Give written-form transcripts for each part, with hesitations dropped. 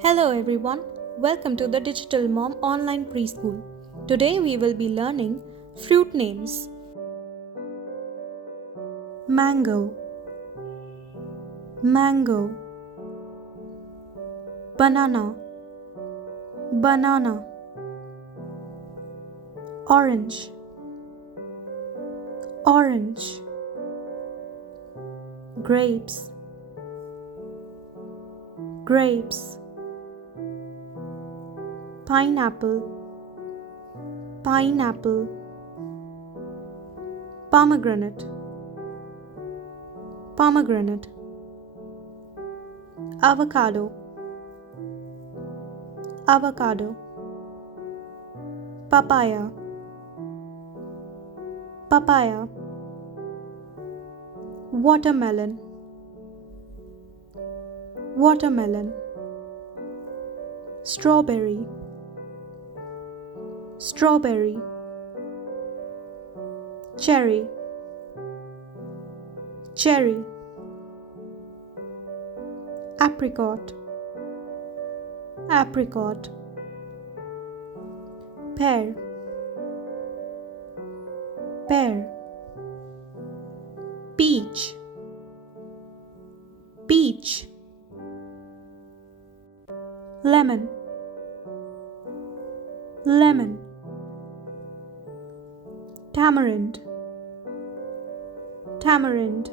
Hello everyone, welcome to the Digital Mom Online Preschool. Today we will be learning fruit names. Mango, mango. Banana, banana. Orange, orange. Grapes, grapes. Pineapple, pineapple. Pomegranate, pomegranate. Avocado, avocado. Papaya, papaya. Watermelon, watermelon. Strawberry, strawberry. Cherry, cherry. Apricot, apricot. Pear, pear. Peach, peach. Lemon, lemon. Tamarind, tamarind.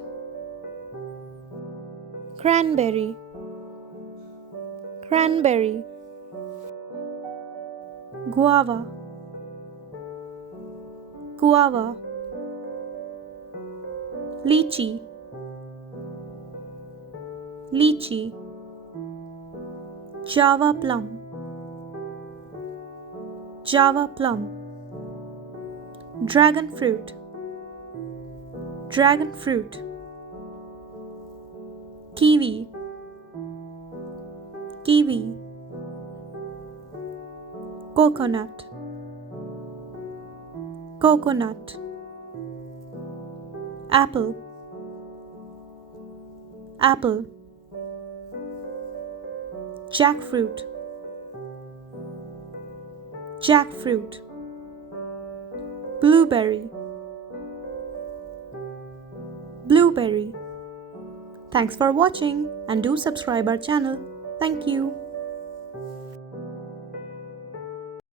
Cranberry, cranberry. Guava, guava. Lychee, lychee. Java plum, java plum. Dragon fruit, dragon fruit. Kiwi, kiwi. Coconut, coconut. Apple, apple. Jackfruit, jackfruit. Blueberry, blueberry. Thanks for watching and do subscribe our channel. Thank you.